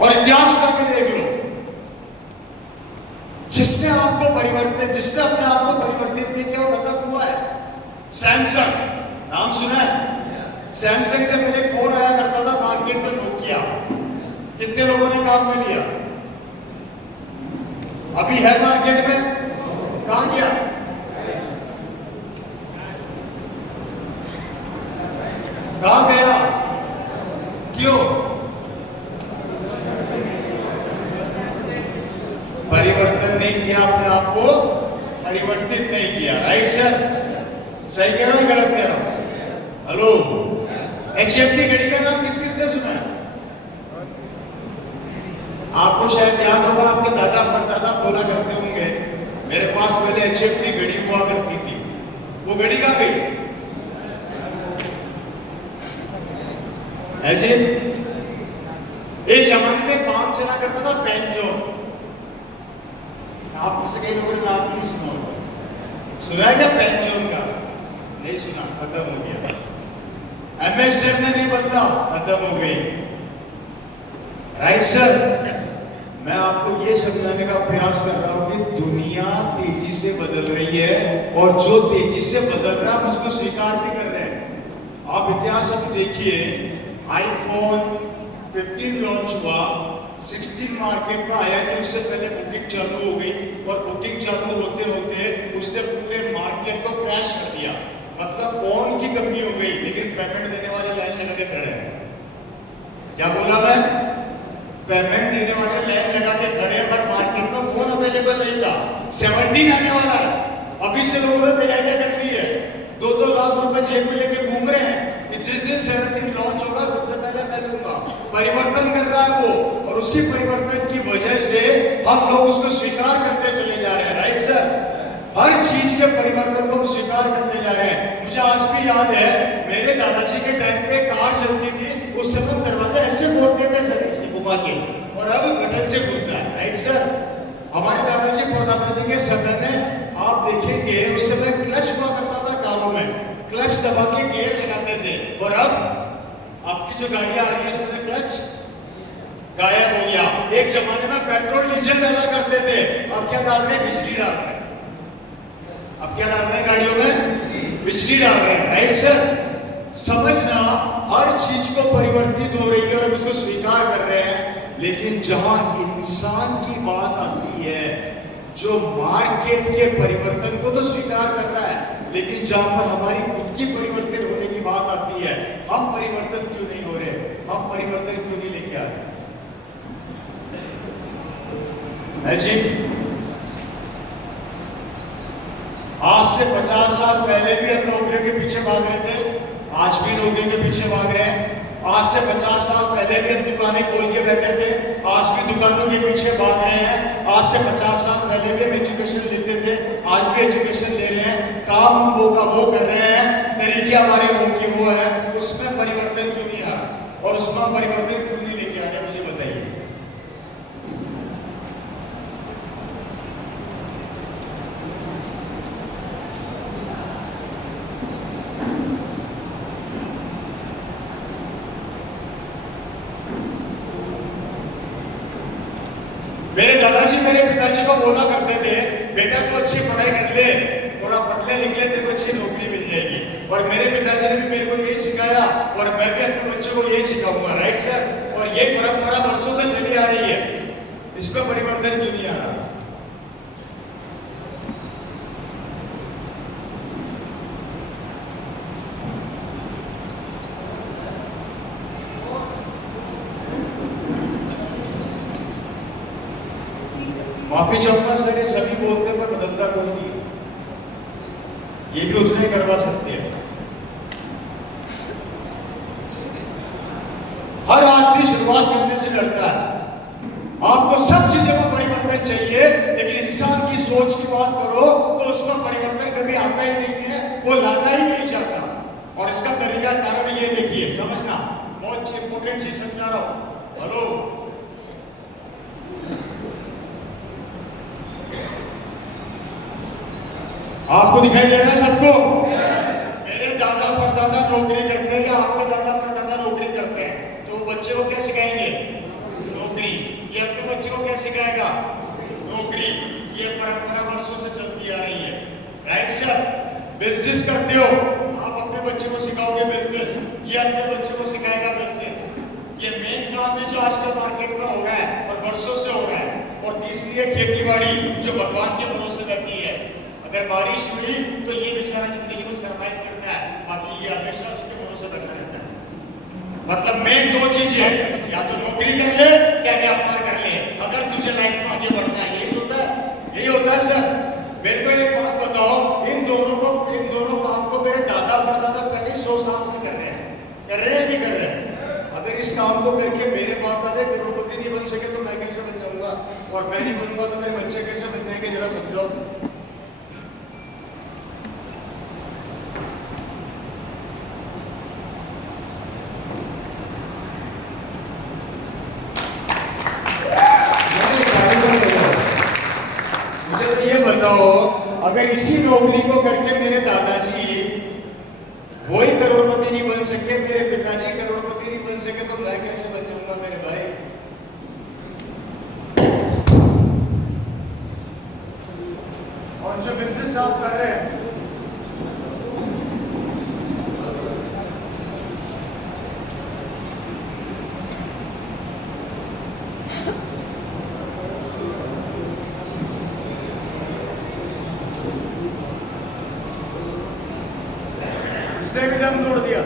और इतिहास उठा के देख लो, जिसने आपको परिवर्तित, जिसने अपने आप को परिवर्तित नहीं किया वो खत्म हुआ है। सैमसंग नाम सुना है? सैमसंग से पहले एक फोन आया करता था मार्केट में, नोकिया। कितने लोगों ने काम में लिया? अभी है मार्केट में? कहां गया? कहां गया? क्यों? परिवर्तन नहीं किया, अपने आप को परिवर्तित नहीं किया। Right sir? सही कह रहा हूं, गलत कह रहा हूं? हेलो, HFD घड़ी का नाम किस किसने सुना है? आपको शायद याद होगा, आपके दादा परदादा बोला करते होंगे मेरे पास पहले HFD घड़ी हुआ करती थी। वो घड़ी कहां गई? ऐसे एक जमाने में काम चला करता था पेंजोन। आप में से कई लोगों ने नाम भी नहीं सुना होगा। सुना है क्या पेंजोन का? नहीं सुना, खत्म हो गया। MSF ने नहीं बदला, खत्म हो गई। Right sir? मैं आपको ये समझाने का प्रयास कर रहा हूं कि दुनिया तेजी से बदल रही है और जो तेजी से बदल रहा है उसको स्वीकार भी कर रहे हैं। आप इतिहास में देखिए, iPhone 15 लॉन्च हुआ, 16 मार्केट में आया नहीं, उससे पहले बुकिंग चालू हो गई और बुकिंग चालू होते होते उसने पूरे मार्केट को क्रैश कर दिया। मतलब फोन की कमी हो गई, लेकिन पेमेंट देने वाले लाइन लगा के खड़े हैं। क्या बोला मैं? पेमेंट देने वाले लाइन लगा के खड़े हैं, पर मार्केट में फोन अवेलेबल नहीं था। 17 आने वाला है, अभी से लोगों ने तैयारियां कर ली है, 2-2 लाख रुपए जेब में लेके घूम रहे हैं कि जिस दिन 17 लॉन्च होगा सबसे पहले मैं लूंगा। परिवर्तन कर रहा है वो, और उसी परिवर्तन की वजह से हम लोग उसको स्वीकार करते चले जा रहे हैं। Right sir? हर चीज के परिवर्तन को हम स्वीकार करते जा रहे हैं। मुझे आज भी याद है, मेरे दादाजी के टाइम पे कार चलती थी, उस समय दरवाजा ऐसे खोलते थे सर, ऐसे घुमा के, और अब बटन से खुलता है। Right sir? हमारे दादाजी परदादाजी के समय में आप देखेंगे उस समय क्लच हुआ करता था कारों में, क्लच दबा के गियर लगाते थे, और अब आपकी जो गाड़ियां आ रही है उसमें क्लच गायब हो गया। एक जमाने में पेट्रोल डीजल डाला करते थे, अब क्या डाल रहे हैं? बिजली डाल रहे हैं। अब क्या डाल रहे हैं गाड़ियों में? बिजली डाल रहे हैं। Right sir? समझना, हर चीज को परिवर्तित हो रही है और हम इसको स्वीकार कर रहे हैं, लेकिन जहां इंसान की बात आती है, जो मार्केट के परिवर्तन को तो स्वीकार कर रहा है, लेकिन जहां पर हमारी खुद की परिवर्तन होने की बात आती है, हम परिवर्तन क्यों नहीं हो रहे? हम परिवर्तन क्यों नहीं लेके आ रहे? है जी? आज से 50 साल पहले भी हम नौकरियों के पीछे भाग रहे थे, आज भी नौकरियों के पीछे भाग रहे हैं। आज से 50 साल पहले भी हम दुकानें खोल के बैठे थे, आज भी दुकानों के पीछे भाग रहे हैं। आज से 50 साल पहले भी हम एजुकेशन लेते थे, आज भी एजुकेशन ले रहे हैं। काम हम वो का वो कर रहे हैं, तरीके हमारे वो की वो है। उसमें परिवर्तन क्यों नहीं आ रहा? और उसमें परिवर्तन क्यों नहीं लेके आ रहे? मुझे बताइए। मेरे दादाजी मेरे पिताजी को बोला करते थे, बेटा तू अच्छी पढ़ाई कर ले, थोड़ा पढ़ ले लिख ले, तेरे को अच्छी नौकरी मिल जाएगी। और मेरे पिताजी ने भी मेरे को यही सिखाया, और मैं भी अपने बच्चों को यही सिखाऊंगा। Right sir? और ये परंपरा वर्षों से चली आ रही है, इसमें परिवर्तन क्यों नहीं आ रहा? माफी चाहूंगा सर, ये सभी बोलते पर बदलता कोई नहीं है, ये भी उतने ही करवा सकते हैं। हर आदमी शुरुआत करने से डरता है। आपको सब चीजों में परिवर्तन चाहिए, लेकिन इंसान की सोच की बात करो तो उसमें परिवर्तन कभी आता ही नहीं है, वो लाना ही नहीं चाहता। और इसका तरीका कारण ये देखिए, समझना, बहुत इंपॉर्टेंट चीज समझा रहा हूं। हेलो, आपको दिखाई दे रहा है सबको? मेरे दादा परदादा नौकरी करते हैं या आपके दादा परदादा नौकरी करते हैं, तो वो बच्चे को क्या सिखाएंगे? नौकरी। बच्चे को क्या सिखाएगा? नौकरी। ये परंपरा वर्षों से चलती आ रही है, राइट सर? बिजनेस करते हो, आप अपने बच्चे को सिखाओगे बिजनेस, ये अपने बच्चे को सिखाएगा बिजनेस। ये मेन काम है जो आजकल मार्केट में हो रहा है और वर्षों से हो रहा है। और तीसरी है खेतीबाड़ी, जो भगवान के भरोसे बैठी है। अगर बारिश हुई तो ये बेचारा जिंदगी में सरवाइव करता है, बाकी ये हमेशा उसके भरोसे बैठा रहता है। मतलब मेन दो चीजें, या तो नौकरी कर ले या व्यापार कर ले, अगर तुझे लाइफ में आगे बढ़ना है। यही होता है, यही होता है सर। मेरे को एक बात बताओ, इन दोनों काम को मेरे दादा परदादा पहले 100 साल से कर रहे हैं नहीं कर रहे हैं? अगर इस काम को करके मेरे बाप दादा करोड़पति नहीं बन सके तो मैं कैसे बन जाऊंगा? और मैं नहीं बनूंगा तो मेरे बच्चे कैसे बन जाएंगे? जरा समझो। मुझे तो ये बताओ, अगर इसी नौकरी को करके मेरे दादाजी वही करोड़पति नहीं बन सके, मेरे पिताजी करोड़पति नहीं बन सके, तो मैं कैसे बन जाऊंगा मेरे भाई? और जो बिजनेस आप कर रहे हैं, इसने भी दम तोड़ दिया।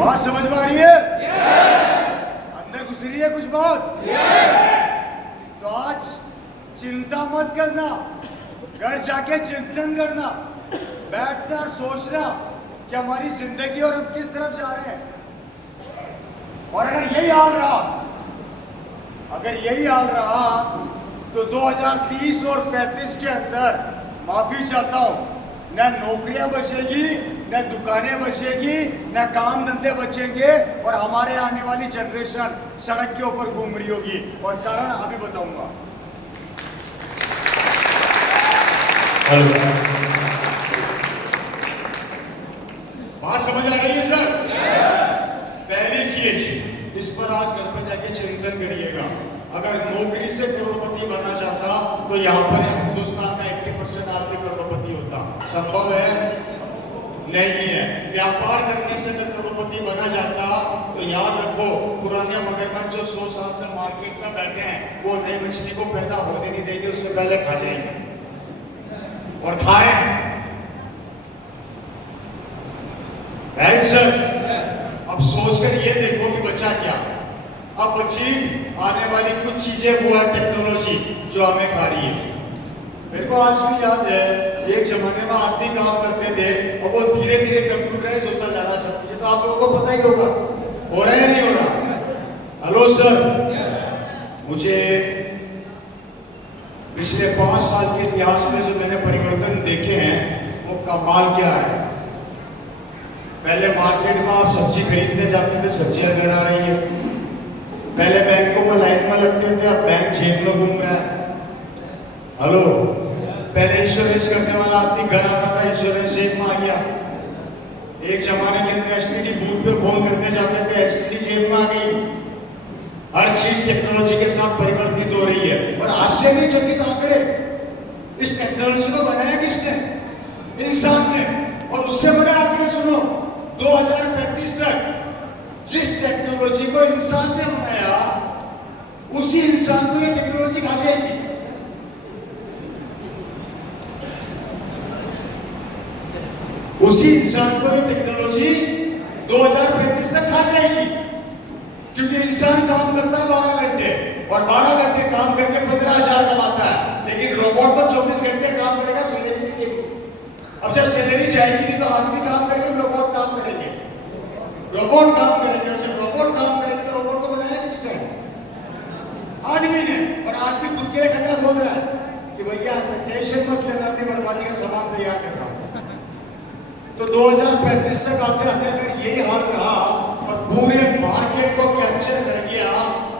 बात समझ में आ रही है? अंदर घुस रही है कुछ बात? तो आज चिंता मत करना, घर जाके चिंतन करना, बैठना सोचना कि हमारी जिंदगी और हम किस तरफ जा रहे हैं। और अगर यही हाल रहा तो 2030 और 35 के अंदर, माफी चाहता हूं, न नौकरियां बचेगी, न दुकानें बचेगी, न काम धंधे बचेंगे, और हमारे आने वाली जनरेशन सड़क के ऊपर घूम रही होगी। और कारण अभी बताऊंगा। बात समझ आ रही है सर? पहली चीज, इस पर आज घर पे जाके चिंतन करिएगा। अगर नौकरी से करोड़पति बनना चाहता तो यहाँ पर हिंदुस्तान का 80% आदमी करोड़पति होता। संभव है? नहीं है। व्यापार करने से अगर करोड़पति बना जाता तो याद रखो, पुराने मगरमच्छ जो 100 साल से मार्केट में बैठे हैं, वो नई मछली को पैदा होने नहीं देंगे, उससे पहले खा जाएंगे और खा रहे हैं, राइट सर? अब सोचकर ये देखो कि बचा क्या? अब बची आने वाली कुछ चीजें, वो है टेक्नोलॉजी जो हमें खा रही है। मेरे को आज भी याद है, एक जमाने में आदमी काम करते थे और वो धीरे धीरे कंप्यूटराइज होता जा रहा है सब कुछ। तो आप लोगों को पता ही होगा, हो रहा है नहीं हो रहा? हेलो सर, मुझे पिछले 5 साल के इतिहास में जो मैंने परिवर्तन देखे हैं वो कमाल क्या है। पहले मार्केट में आप सब्जी खरीदने जाते थे, सब्जियां घर आ रही है। पहले बैंकों में लाइन में लगते थे, अब बैंक जेब में घूम रहा है। हेलो, पहले इंश्योरेंस करने वाला आदमी घर आता था, इंश्योरेंस जेब में आ गया। एक जमाने के अंदर एसटीडी बूथ पे फोन करने जाते थे, एसटीडी जेब में आ गई। हर चीज टेक्नोलॉजी के साथ परिवर्तित हो रही है। और आश्चर्यचकित आंकड़े, इस टेक्नोलॉजी को बनाया किसने? इंसान ने। और उससे बड़े आंकड़े सुनो, 2035 तक जिस टेक्नोलॉजी को इंसान ने बनाया, उसी इंसान को ये टेक्नोलॉजी खा जाएगी। उसी इंसान को ये टेक्नोलॉजी 2035 तक खा जाएगी। क्योंकि इंसान काम करता है 12 घंटे, और 12 घंटे काम करके 15,000 कमाता है। लेकिन रोबोट तो 24 घंटे काम करेगा, सैलरी नहीं देगी। अब जब सैलरी जाएगी नहीं तो आदमी काम करेंगे, रोबोट काम करेंगे। रोबोट काम करेंगे, और जब रोबोट काम करेंगे तो रोबोट को बनाया किसने? आदमी ने। और आदमी खुद के लिए खड्डा खोद रहा है कि भैया टेंशन मत लेना, अपनी बर्बादी का सामान तैयार कर रहा हूं। तो 2035 तक आते आते अगर यही हाल रहा और पूरे मार्केट को कैप्चर कर गया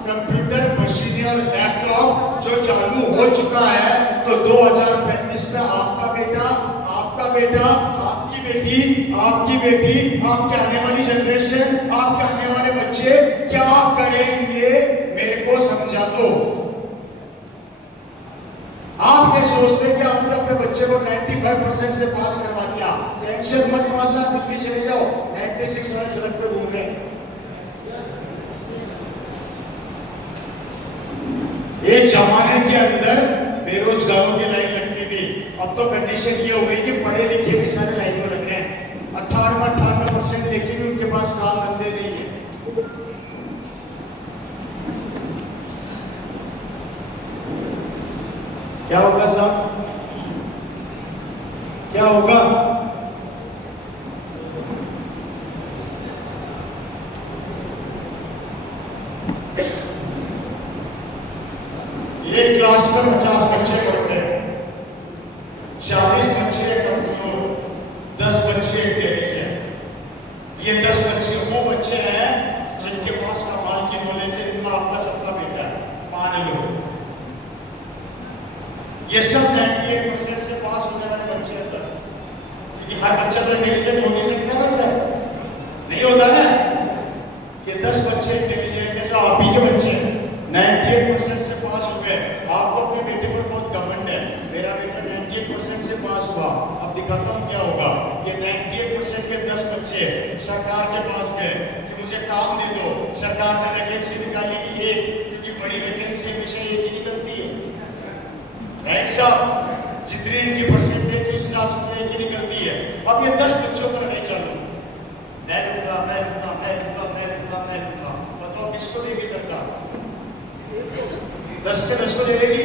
कंप्यूटर, मशीनें और लैपटॉप जो चालू हो चुका है, तो 2035 में आपका बेटा, आपकी बेटी, आपकी बेटी, आपके आने वाली जनरेशन, आपके आने वाले बच्चे क्या करेंगे मेरे को समझा दो। आप ये सोचते हैं कि आपने अपने बच्चे को 95% से पास करवा दिया, टेंशन मत मानना, दिल्ली चले जाओ, 96 वाले सड़क पे घूम रहे हैं। एक जमाने के अंदर बेरोजगारों की लाइन लगती थी, अब तो कंडीशन ये हो गई कि पढ़े लिखे भी सारे लाइन में लग रहे हैं। 98% लेके भी उनके पास काम धंधे नहीं है। क्या होगा साहब, क्या होगा? एक क्लास में 50 बच्चे पढ़ते हैं, 40 बच्चे कमजोर, 10 बच्चे इंटेलिजेंट। ये 10 बच्चे वो बच्चे हैं जिनके पास कमाल की नॉलेज है, जिनका आपका सबका बेटा है, मान लो। ये सब 98% से पास होने वाले बच्चे हैं 10, क्योंकि हर बच्चा तो इंटेलिजेंट हो नहीं सकता ना सर, नहीं होता ना। ये 10 बच्चे इंटेलिजेंट है, जो आप ही के बच्चे हैं, 98% से पास हो गए। आपको अपने बेटे पर बहुत घमंड है, मेरा बेटा 98% से पास हुआ। अब दिखाता हूँ क्या होगा। ये 98% के 10 बच्चे सरकार के पास गए कि मुझे काम दे दो। सरकार ने वैकेंसी निकाली एक, क्योंकि बड़ी वैकेंसी हमेशा एक ही निकलती है, राइट साहब? जितनी इनकी परसेंटेज उस हिसाब से तो एक ही निकलती है। अब ये 10 बच्चों पर लड़ाई चालू, मैं लूंगा, मैं लूंगा, मैं लूंगा, मैं लूंगा, मैं लूंगा। बताओ किसको देगी सरकार? 10 के 10 को दे देगी?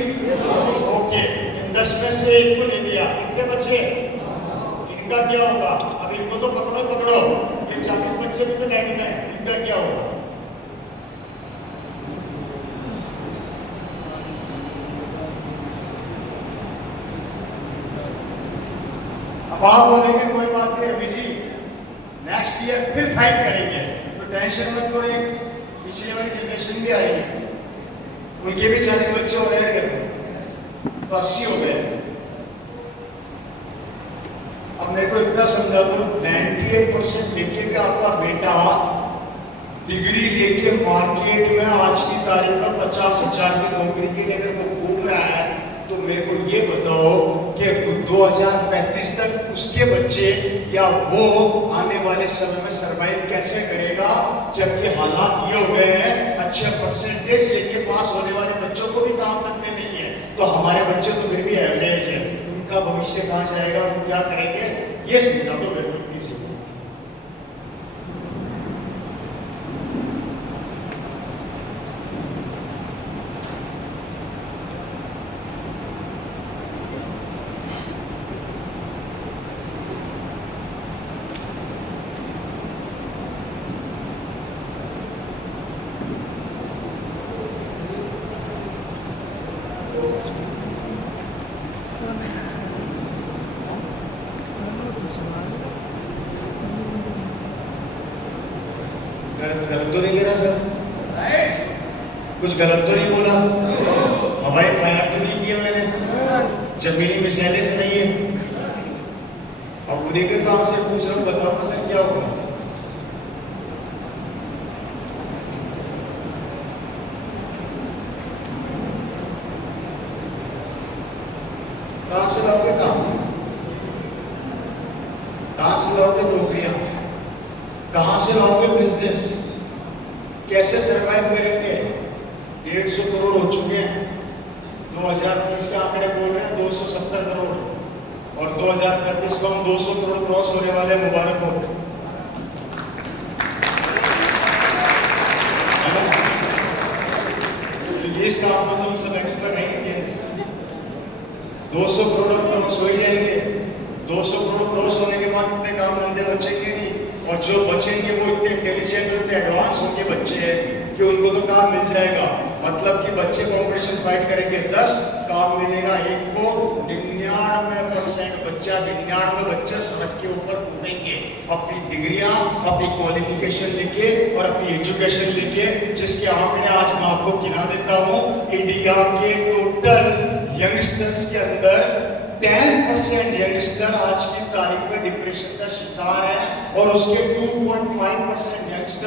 ओके, इन 10 में से एक को दे दिया, कितने बचे? इनका क्या होगा? अब इनको तो पकड़ो पकड़ो, ये 40 बच्चे भी तो लाइन में, इनका क्या होगा? अब आप बोलेंगे कोई बात नहीं रवि जी, नेक्स्ट ईयर फिर फाइट करेंगे, तो टेंशन मत करो, पिछले वाली जनरेशन भी आई है, उनके भी 40 बच्चे और ऐड करते तो 80 हो गए। अब मेरे को इतना समझा दो, 98% लेके भी आपका बेटा डिग्री लेके मार्केट में आज की तारीख में 50,000 की नौकरी के लिए अगर वो घूम रहा है, तो मेरे को ये बताओ कि 2035 तक उसके बच्चे या वो आने वाले समय में सरवाइव कैसे करेगा, जबकि हालात ये हो गए हैं अच्छे परसेंटेज लेके पास होने वाले बच्चों को भी काम धंधे नहीं है, तो हमारे बच्चे तो फिर भी एवरेज है, उनका भविष्य कहाँ जाएगा, वो क्या करेंगे? ये समझा दो मेरे को इतनी सी बात। गलत तो नहीं कह रहा सर? कुछ गलत तो नहीं बोला? हवाई फायर तो नहीं किया मैंने? जमीनी मिसाइलें तो नहीं है? अब उन्हीं के तो आपसे पूछ रहा हूँ, बताओ ना सर क्या होगा? कहां से लाओगे काम? कहां से लाओगे नौकरियां? कहां से लाओगे बिजनेस? कैसे सरवाइव करेंगे? 150 करोड़ हो चुके हैं, 2030 का आंकड़े बोल रहे हैं 270 करोड़, और 2035 को हम 200 करोड़ क्रॉस होने वाले, मुबारक हो। क्योंकि इस काम में तुम सब एक्सपर्ट हैं इंडियंस। 200 करोड़ क्रॉस हो ही जाएंगे। 200 करोड़ क्रॉस होने के बाद इतने काम धंधे बचेंगे नहीं, और जो बचेंगे वो इतने इंटेलिजेंट और इतने एडवांस होंगे बच्चे हैं कि उनको तो काम मिल जाएगा। मतलब कि बच्चे कंपटीशन फाइट करेंगे, 10 काम मिलेगा एक को, 99% बच्चा, 99 बच्चे सड़क के ऊपर घूमेंगे अपनी डिग्रियां, अपनी क्वालिफिकेशन लेके और अपनी एजुकेशन लेके, जिसके आंकड़े आज मैं आपको गिना देता हूं। इंडिया के टोटल यंगस्टर्स के अंदर 10% यंगस्टर आज की तारीख में डिप्रेशन का शिकार है और उसके 2.5% यंगस्टर